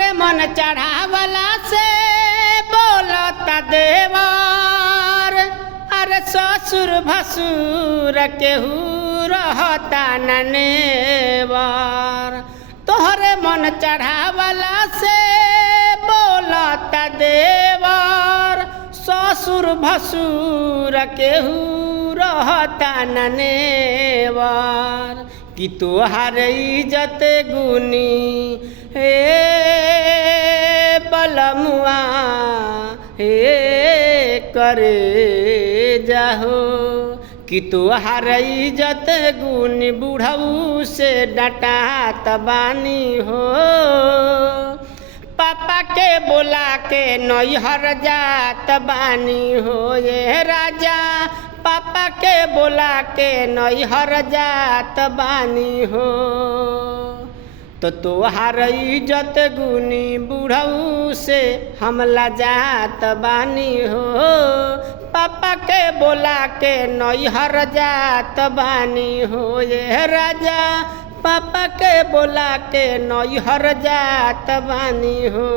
तोहरे मन चढ़ावला से बोलता देवर, अरे ससुर भसुर केहू रहता न नेवर। तोहरे मन चढ़ावला से बोलता देवर, ससुर भसुर केहू रहता न नेवर। कि तोहार इज्जत गुनी हे बलमुआ हे करे जाहो। कि तोहार इज्जत गुनी बुढ़ऊ से डटात बानी हो। पापा के बोला के नैहर जात बानी हो ये राजा, पापा के बोला के नैहर जात बानी हो। तो तोहार इज्जत गुनी बुढ़ऊ से हमला जात बानी हो। पापा के बोला के नैहर जात बानी हो ये राजा, पापा के बोला के नैहर जात बानी हो।